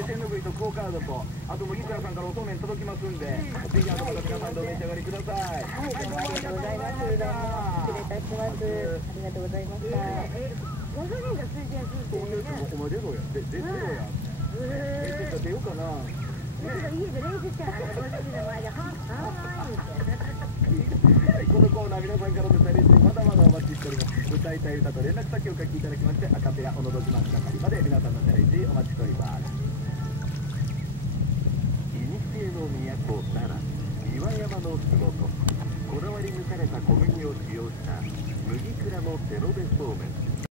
して手ぬぐいとクオカードと、あと麦倉さんからおそうめん届きますんで、ぜひまた皆さんでお召し上がりください。はい、どうもありがとうございます。どうも失礼いたします。ありがとうございました。ご主人がついてやすいってね。お前出ろや。出ろや。出ようかな。家で練習してご主人の前ではーいって。このコーナー皆さんからのチャレンジまだまだお待ちしております。歌いたい歌と連絡先を書きいただきまして、アカペラおのど自慢係まで皆さんのチャレンジお待ちしております。古の都奈良岩山のふもと、こだわり抜かれた小麦を使用した麦倉の手延べそうめん。